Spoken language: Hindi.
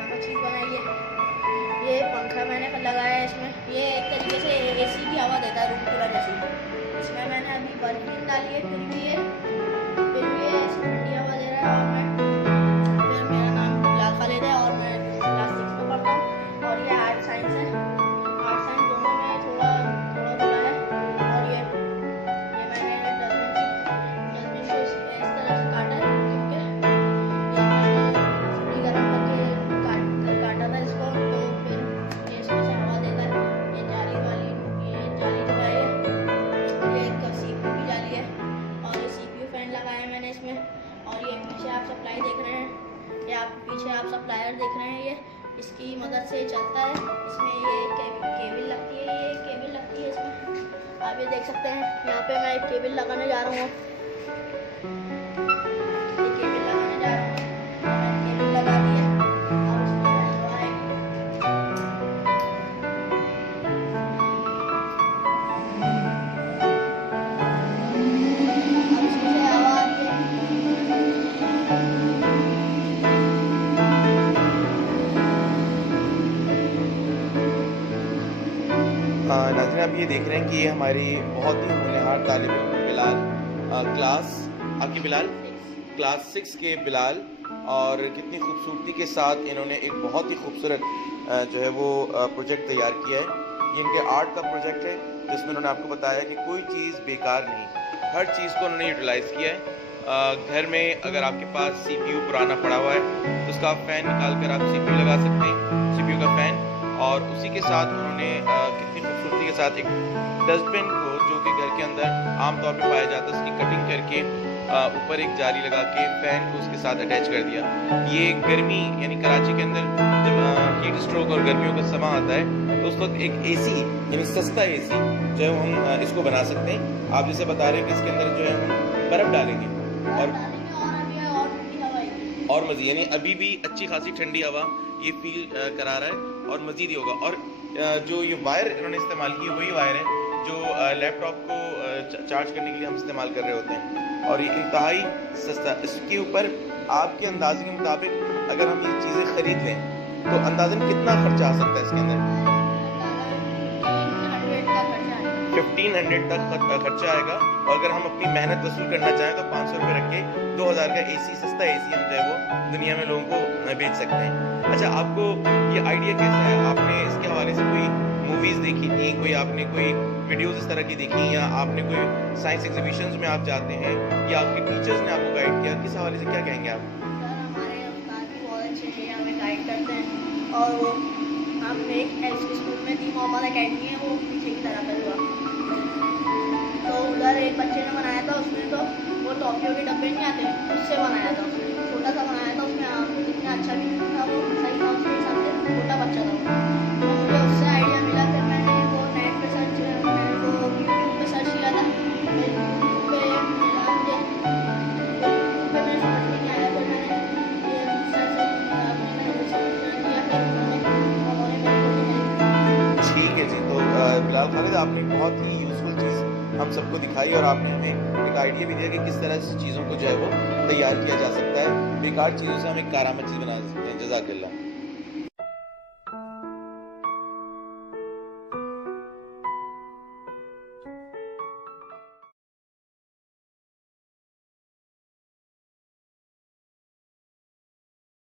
करामा चीज़ बनाई है। ये पंखा मैंने लगाया है इसमें, ये एक तरीके से एसी की हवा देता है रूम पूरा जैसे। इसमें मैंने अभी बर्फीन डाली है, फिर भी ये ऐसी ठंडी हवा दे रहा है। और मेरा नाम बिलाल खालिद है और मैं क्लास 6 में पढ़ता हूँ। और ये आर्ट साइंस है, आर्ट साइंस दोनों में थोड़ा थोड़ा बुरा है। और ये मैंने डस्टबिन को इस तरह से काटा है क्योंकि ये मैंने गर्म करके काटा था इसको, तो फिर ये इसमें से हवा देता है। ये जाली लगाई है, ये एक CPU की जाली है और ये CPU फैन लगाया है मैंने इसमें। और ये पीछे आप सप्लाई देख रहे हैं, पीछे आप सप्लायर देख रहे हैं, ये इसकी मदद से चलता है। इसमें ये केबल लगती है इसमें, आप ये देख सकते हैं। यहाँ पे मैं एक केबल लगाने जा रहा हूँ, केबल लगा दी है और इसमें हवा है। अब इसमें से हवा आती है। नाज़रीन, आप ये देख रहे हैं कि ये हमारी बहुत ही होनहार तालिब इल्म बिलाल क्लास 6 के बिलाल, और कितनी खूबसूरती के साथ इन्होंने एक बहुत ही खूबसूरत जो है वो प्रोजेक्ट तैयार किया है। ये इनके आर्ट का प्रोजेक्ट है जिसमें उन्होंने आपको बताया कि कोई चीज़ बेकार नहीं, हर चीज़ को उन्होंने यूटिलाइज़ किया है। घर में अगर आपके पास CPU पुराना पड़ा हुआ है तो उसका फ़ैन निकाल कर आप CPU लगा सकते हैं, CPU का फ़ैन। और उसी के साथ उन्होंने कितनी खूबसूरती के साथ एक डस्टबिन को, जो कि घर के अंदर आमतौर पर पाया जाता है, उसकी कटिंग करके ऊपर एक जाली लगा के फ़ैन को उसके साथ अटैच कर दिया। ये गर्मी यानी कराची के अंदर जब हीट स्ट्रोक और गर्मियों का समा आता है तो उस वक्त एक AC यानी सस्ता AC जो है हम इसको बना सकते हैं। आप जैसे बता रहे हैं कि इसके अंदर जो है हम बर्फ़ डालेंगे और मज़ीद, यानी अभी भी अच्छी खासी ठंडी हवा ये फील करा रहा है और मज़ीद ही होगा। और जो ये वायर इन्होंने इस्तेमाल की है वही वायर है जो लैपटॉप को चार्ज करने के लिए हम इस्तेमाल कर रहे होते हैं, और ये इंतहाई सस्ता। इसके ऊपर आपके अंदाजे के मुताबिक अगर हम ये चीज़ें ख़रीद लें तो अंदाज़न कितना खर्चा आ सकता है इसके अंदर? 1500 तक खर्चा आएगा। और अगर हम अपनी मेहनत वसूल करना चाहें तो 500 रुपये रख के 2000 का AC, सस्ता AC हम जो है वो दुनिया में लोगों को बेच सकते हैं। अच्छा, आपको ये आइडिया कैसा है? आपने इसके हवाले से कोई मूवीज़ देखी थी, आपने कोई वीडियोज़ इस तरह की देखी, या आपने कोई साइंस एग्जीबिशंस में आप जाते हैं, या आपके टीचर्स ने आपको गाइड किया? किस हवाले से क्या कहेंगे आप? हमारे उस्ताद भी बहुत अच्छे हैं, हमें गाइड करते हैं। और वो हम एक स्कूल में थी, मोहम्मद अकेडमी है, वो पीछे की तरफ है तो उधर एक बच्चे ने बनाया था। उसने तो वो टॉफियों के डब्बे नहीं आते, उससे बनाया था। उसने छोटा सा बनाया था, उसमें इतना अच्छा भी नहीं था, वो सही था उसके हिसाब से, छोटा बच्चा था। तो मुझे उससे आइडिया मिला, फिर मैंने वो नेट पे सर्च, मैंने वो यूट्यूब पे सर्च किया था, फिर यूट्यूब पे मिला मुझे, यूट्यूब पे मेरे समझ में नहीं आया, फिर मैंने ये सर्च किया, फिर उन्होंने मेरे को। ठीक है जी, तो बिलाल खालिद, आपने बहुत ही यूज़फुल चीज़ हम सबको दिखाई और आपने हमें एक आइडिया भी दिया कि किस तरह से चीज़ों को जो है वो तैयार किया जा सकता है, बेकार चीज़ों से हम एक कारामद चीज़ बना सकते हैं। जज़ाकल्लाह।